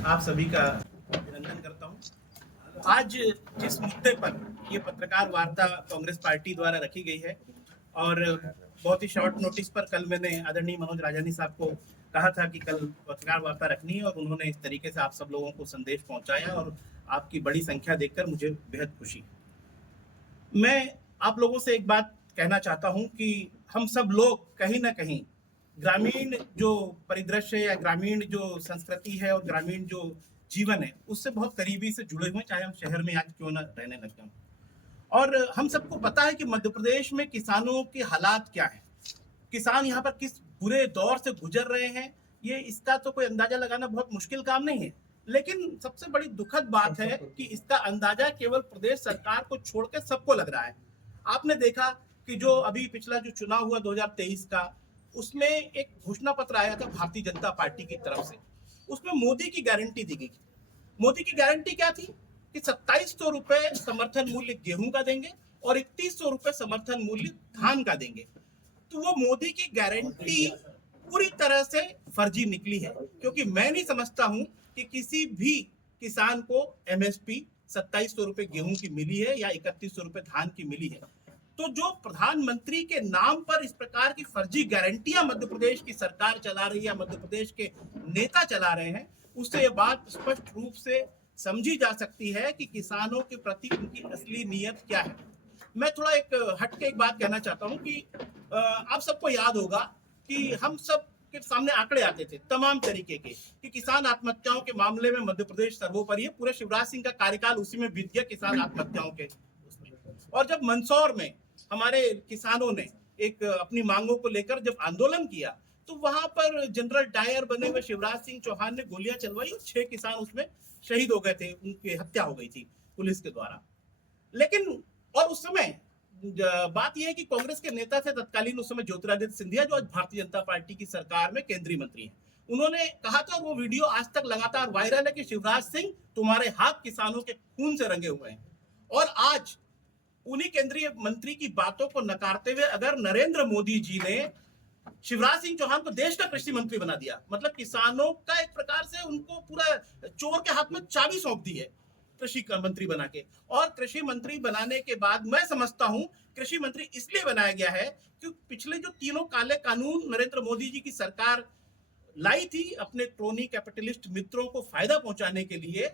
आप सभी का अभिनंदन करता हूं। आज जिस मुद्दे पर ये पत्रकार वार्ता कांग्रेस पार्टी द्वारा रखी गई है और बहुत ही शॉर्ट नोटिस पर कल मैंने आदरणीय मनोज राजानी साहब को कहा था कि कल पत्रकार वार्ता रखनी है और उन्होंने इस तरीके से आप सब लोगों को संदेश पहुंचाया और आपकी बड़ी संख्या देखकर मुझे बेहद खुशी है। मैं आप लोगों से एक बात कहना चाहता हूं कि हम सब लोग कहीं ना कहीं ग्रामीण जो परिदृश्य या ग्रामीण जो संस्कृति है और ग्रामीण जो जीवन है उससे बहुत करीबी से जुड़े हुए, चाहे हम शहर में आज क्यों ना रहने लग जाए। और हम सबको पता है कि मध्य प्रदेश में किसानों के हालात क्या है, किसान यहाँ पर किस बुरे दौर से गुजर रहे हैं, ये इसका तो कोई अंदाजा लगाना बहुत मुश्किल काम नहीं है। लेकिन सबसे बड़ी दुखद बात है कि इसका अंदाजा केवल प्रदेश सरकार को छोड़ के सबको लग रहा है। आपने देखा कि जो अभी पिछला जो चुनाव हुआ 2023 का, उसमें एक घोषणा पत्र आया था भारतीय जनता पार्टी की तरफ से। उसमें मोदी की गारंटी दी गई। मोदी की गारंटी क्या थी कि 2700 रुपए समर्थन मूल्य गेहूं का देंगे और 3100 रुपए समर्थन मूल्य धान का देंगे। तो वो मोदी की गारंटी पूरी तरह से फर्जी निकली है, क्योंकि मैं नहीं समझता हूं कि किसी भी किसान को एमएसपी 2700 रुपए गेहूं की मिली है या 3100 रुपए धान की मिली है। तो जो प्रधानमंत्री के नाम पर इस प्रकार की फर्जी गारंटियां मध्य प्रदेश की सरकार चला रही है, मध्य प्रदेश के नेता चला रहे हैं, उससे ये बात स्पष्ट रूप से समझी जा सकती है कि किसानों के प्रति उनकी असली नीयत क्या है। मैं थोड़ा एक हट के एक बात कहना चाहता हूं कि आप सबको याद होगा कि हम सब के सामने आंकड़े आते थे तमाम तरीके के कि किसान आत्महत्याओं के मामले में मध्य प्रदेश सर्वोपरि है। पूरे शिवराज सिंह का कार्यकाल उसी में बीत गया, किसान आत्महत्याओं के उसमें। और जब मंदसौर में हमारे किसानों ने एक अपनी मांगों को लेकर जब आंदोलन किया, तो वहां पर जनरल डायर बने हुए शिवराज सिंह चौहान ने गोलियां चलवाई और 6 किसान उसमें शहीद हो गए थे, उनकी हत्या हो गई थी पुलिस के द्वारा। लेकिन और उस समय बात यह है कि कांग्रेस के नेता थे तत्कालीन उस समय ज्योतिरादित्य सिंधिया, जो आज भारतीय जनता पार्टी की सरकार में केंद्रीय मंत्री हैं। उन्होंने कहा था, और वो वीडियो आज तक लगातार वायरल है, कि शिवराज सिंह तुम्हारे हाथ किसानों के खून से रंगे हुए हैं। और आज उन्हीं केंद्रीय मंत्री की बातों को नकारते हुए अगर नरेंद्र मोदी जी ने शिवराज सिंह चौहान को देश का कृषि मंत्री बना दिया, मतलब किसानों का एक प्रकार से उनको पूरा चोर के हाथ में चाबी सौंप दी है कृषि मंत्री बना के। और कृषि मंत्री बनाने के बाद मैं समझता हूं कृषि मंत्री इसलिए बनाया गया है कि पिछले जो तीनों काले कानून नरेंद्र मोदी जी की सरकार लाई थी अपने क्रोनी कैपिटलिस्ट मित्रों को फायदा पहुंचाने के लिए,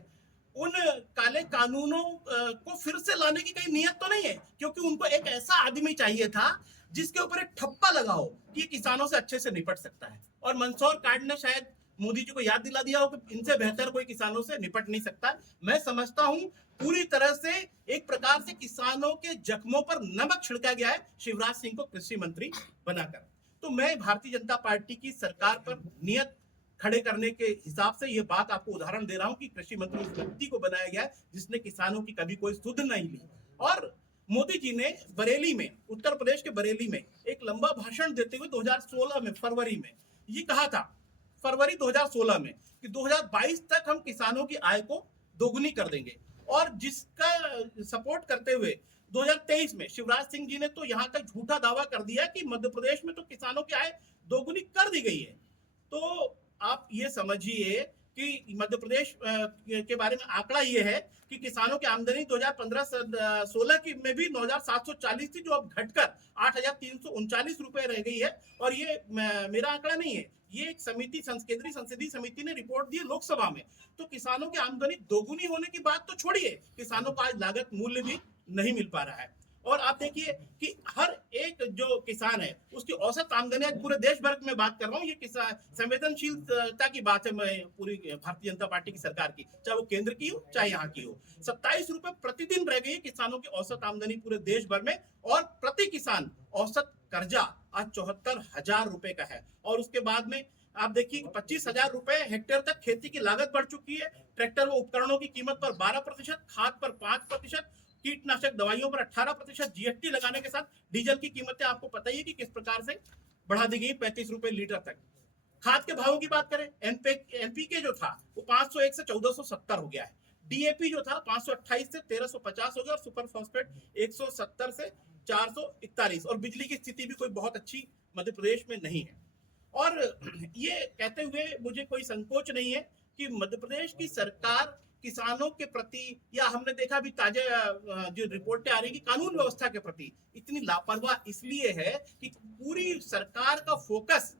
उन काले कानूनों को फिर से लाने की कहीं नियत तो नहीं है, क्योंकि उनको एक ऐसा आदमी चाहिए था जिसके ऊपर एक ठप्पा लगा हो कि किसानों से अच्छे से निपट सकता है। और मंदसौर कांड ने शायद मोदी जी को याद दिला दिया हो कि इनसे बेहतर कोई किसानों से निपट नहीं सकता। मैं समझता हूं पूरी तरह से एक प्रकार से किसानों के जख्मों पर नमक छिड़का गया है शिवराज सिंह को कृषि मंत्री बनाकर। तो मैं भारतीय जनता पार्टी की सरकार पर नियत खड़े करने के हिसाब से ये बात आपको उदाहरण दे रहा हूं कि कृषि मंत्री उस व्यक्ति को बनाया गया है जिसने किसानों की कभी कोई सुध नहीं ली। और मोदी जी ने बरेली में, उत्तर प्रदेश के बरेली में एक लंबा भाषण देते हुए 2016 में फरवरी में ये कहा था, फरवरी 2016 में, कि 2022 तक हम किसानों की आय को दोगुनी कर देंगे। और जिसका सपोर्ट करते हुए 2023 में शिवराज सिंह जी ने तो यहां तक झूठा दावा कर दिया कि मध्य प्रदेश में तो किसानों की आय दोगुनी कर दी गई है। तो आप ये समझिए कि मध्य प्रदेश के बारे में आंकड़ा ये है कि किसानों की आमदनी 2015-16 की में भी 9,740 थी, जो अब घटकर 8,339 रुपए रह गई है। और ये मेरा आंकड़ा नहीं है, ये एक समिति, केंद्रीय संसदीय समिति ने रिपोर्ट दी लोकसभा में। तो किसानों की आमदनी दोगुनी होने की बात तो छोड़िए, किसानों को आज लागत मूल्य भी नहीं मिल पा रहा है। और आप देखिए कि हर एक जो किसान है उसकी औसत आमदनी, आज पूरे देश भर में बात कर रहा हूँ, ये किसान संवेदनशीलता की बात है मैं पूरी भारतीय जनता पार्टी की सरकार की, चाहे वो केंद्र की हो चाहे यहाँ की हो। 27 रुपए प्रतिदिन रह गई है किसानों की औसत आमदनी पूरे देश भर में। और प्रति किसान औसत कर्जा आज 74,000 रुपए का है। और उसके बाद में आप देखिए 25,000 रुपए हेक्टेयर तक खेती की लागत बढ़ चुकी है। ट्रैक्टर व उपकरणों की कीमत पर 12%, खाद पर 5%, कीटनाशक दवाइयों पर 18%, जीएसटी लगाने के साथ डीजल की कीमतें आपको पता ही है कि किस प्रकार से बढ़ा दी गई, 35 रुपए लीटर तक। खाद के भावों की बात करें, एनपीके जो था वो 501 से 1470 हो गया है। डीएपी जो था 528 से 1350 हो गया, और सुपर फॉस्फेट 170 से 441। और बिजली की स्थिति भी कोई बहुत अच्छी मध्य प्रदेश में नहीं है। और ये कहते हुए मुझे कोई संकोच नहीं है कि मध्य प्रदेश की सरकार किसानों के प्रति, या हमने देखा भी ताजा जो रिपोर्टें आ रही कि कानून व्यवस्था के प्रति इतनी लापरवाह इसलिए है कि पूरी सरकार का फोकस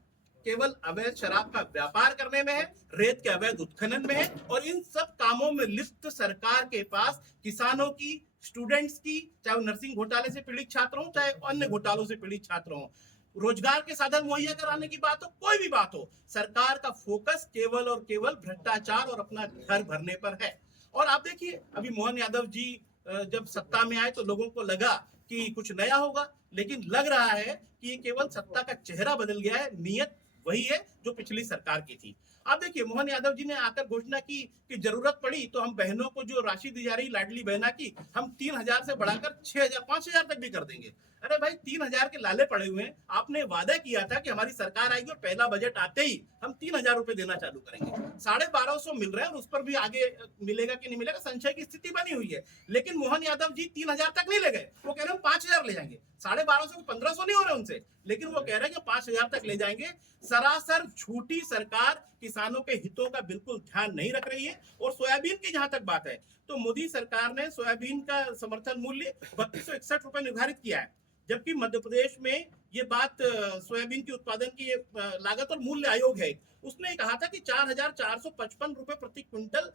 केवल अवैध शराब का व्यापार करने में है, रेत के अवैध उत्खनन में है, और इन सब कामों में लिप्त सरकार के पास किसानों की, स्टूडेंट्स की, चाहे नर्सिंग घोटाले से पीड़ित छात्र हो चाहे अन्य घोटालों से पीड़ित छात्र हो, रोजगार के साधन मुहैया कराने की बात हो, कोई भी बात हो, सरकार का फोकस केवल और केवल भ्रष्टाचार और अपना घर भरने पर है। और आप देखिए अभी मोहन यादव जी जब सत्ता में आए तो लोगों को लगा कि कुछ नया होगा, लेकिन लग रहा है कि ये केवल सत्ता का चेहरा बदल गया है, नीयत वही है जो पिछली सरकार की थी। आप देखिए मोहन यादव जी ने आकर घोषणा की कि जरूरत पड़ी तो हम बहनों को जो राशि दी जा रही लाडली बहना की, हम 3,000 से बढ़ाकर 6,000 5,000 तक भी कर देंगे। अरे भाई 3,000 के लाले पड़े हुए हैं, आपने वादा किया था कि हमारी सरकार आएगी और पहला बजट आते ही हम 3,000 रुपए देना चालू करेंगे। 1250 मिल रहे हैं और उस पर भी आगे मिलेगा कि नहीं मिलेगा संशय की स्थिति बनी हुई है। लेकिन मोहन यादव जी 3,000 तक नहीं ले गए, वो कह रहे हैं 5,000 ले जाएंगे। 1250 1500 नहीं हो रहे उनसे, लेकिन वो कह रहे हैं कि 5,000 तक ले जाएंगे। सरासर झूठी सरकार किसानों के हितों का बिल्कुल ध्यान नहीं रख रही है। और सोयाबीन की जहां तक बात है तो मोदी सरकार ने सोयाबीन का समर्थन मूल्य 3261 रुपए निर्धारित किया है, जबकि मध्य प्रदेश में ये बात सोयाबीन की उत्पादन की लागत और मूल्य आयोग है, उसने कहा था कि 4,455 रुपए प्रति क्विंटल